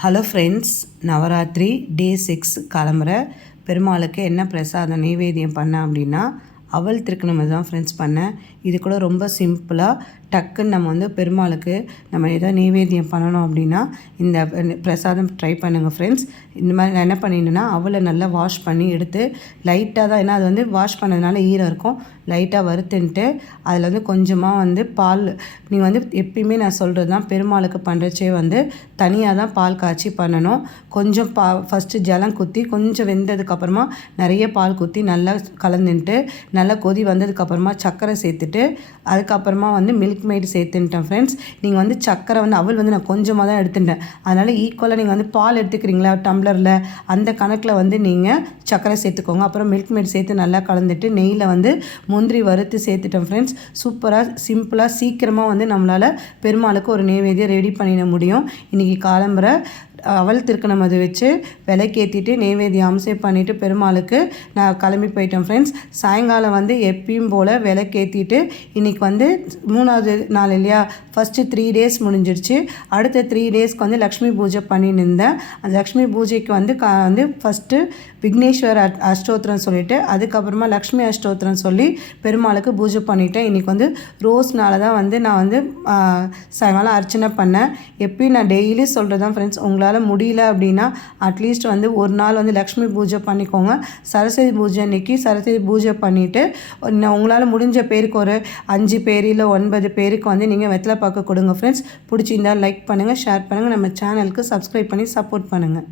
Hello friends Navratri day six கிளம்புற பெருமாளுக்கு என்ன பிரசாதம் நைவேத்தியம் பண்ணேன் அப்படின்னா அவல் திருக்கணம் தான் ஃப்ரெண்ட்ஸ் பண்ணேன். இது கூட ரொம்ப சிம்பிளாக டக்குன்னு நம்ம வந்து பெருமாளுக்கு நம்ம எதாவது நைவேத்தியம் பண்ணணும் அப்படின்னா இந்த பிரசாதம் ட்ரை பண்ணுங்கள் ஃப்ரெண்ட்ஸ் இந்த மாதிரி நான் என்ன பண்ணிட்டேன்னா அவளை நல்லா வாஷ் பண்ணி எடுத்து லைட்டாக தான் ஏன்னா அது வந்து வாஷ் பண்ணதுனால ஈரம் இருக்கும். லைட்டாக வறுத்துன்ட்டு அதில் வந்து கொஞ்சமாக வந்து பால் நீங்கள் வந்து எப்பயுமே நான் சொல்கிறது தான் பெருமாளுக்கு பண்ணுறச்சே வந்து தனியாக தான் பால் காய்ச்சி பண்ணணும். கொஞ்சம் பா ஃபஸ்ட்டு ஜலம் குத்தி கொஞ்சம் வெந்ததுக்கப்புறமா நிறைய பால் குத்தி நல்லா கலந்துன்ட்டு நல்லா கொதி வந்ததுக்கப்புறமா சர்க்கரை சேர்த்துட்டு அதுக்கப்புறமா வந்து மில்க் மெய்டு சேர்த்துட்டேன் ஃப்ரெண்ட்ஸ் நீங்கள் வந்து சர்க்கரை வந்து அவள் வந்து நான் கொஞ்சமாக தான் எடுத்துட்டேன். அதனால் ஈக்குவலாக நீங்கள் வந்து பால் எடுத்துக்கிறீங்களா டம்ளரில் அந்த கணக்கில் வந்து நீங்கள் சர்க்கரை சேர்த்துக்கோங்க. அப்புறம் மில்க் மெய்டு சேர்த்து நல்லா கலந்துட்டு நெய்யில் வந்து முந்திரி வறுத்து சேர்த்துட்டேன் ஃப்ரெண்ட்ஸ் சூப்பராக சிம்பிளாக சீக்கிரமாக வந்து நம்மளால் பெருமாளுக்கு ஒரு நைவேத்தியம் ரெடி பண்ணிட முடியும். இன்றைக்கி காலம்புற அவள் திருக்கணம் அது வச்சு விலைக்கேற்றிட்டு நெய்வேதியம் அம்சம் பண்ணிவிட்டு பெருமாளுக்கு நான் கிளம்பி போயிட்டேன் ஃப்ரெண்ட்ஸ் சாயங்காலம் வந்து எப்பயும் போல் விலைக்கேற்றிட்டு இன்றைக்கி வந்து மூணாவது நாள் இல்லையா? ஃபஸ்ட்டு த்ரீ டேஸ் முடிஞ்சிடுச்சு அடுத்த த்ரீ டேஸ்க்கு வந்து லக்ஷ்மி பூஜை பண்ணின்னு இருந்தேன். அந்த லக்ஷ்மி பூஜைக்கு வந்து கா வந்து ஃபஸ்ட்டு விக்னேஸ்வர் அஷ்டோத்திரம் சொல்லிவிட்டு அதுக்கப்புறமா லக்ஷ்மி அஷ்டோத்திரம் சொல்லி பெருமாளுக்கு பூஜை பண்ணிட்டேன். இன்றைக்கி வந்து ரோஸ்னால தான் வந்து நான் வந்து சாயங்காலம் அர்ச்சனை பண்ணேன். எப்பயும் நான் டெய்லி சொல்கிறது தான் ஃப்ரெண்ட்ஸ் உங்களால் உங்களால் முடியல அப்படின்னா அட்லீஸ்ட் வந்து ஒரு நாள் வந்து லக்ஷ்மி பூஜை பண்ணிக்கோங்க. சரஸ்வதி பூஜை அன்னைக்கு சரஸ்வதி பூஜை பண்ணிவிட்டு உங்களால் முடிஞ்ச பேருக்கு ஒரு அஞ்சு பேர் இல்லை ஒன்பது பேருக்கு வந்து நீங்கள் வெத்தலை பார்க்க கொடுங்க ஃப்ரெண்ட்ஸ் பிடிச்சிருந்தால் லைக் பண்ணுங்கள் ஷேர் பண்ணுங்கள் நம்ம சேனலுக்கு சப்ஸ்கிரைப் பண்ணி சப்போர்ட் பண்ணுங்கள்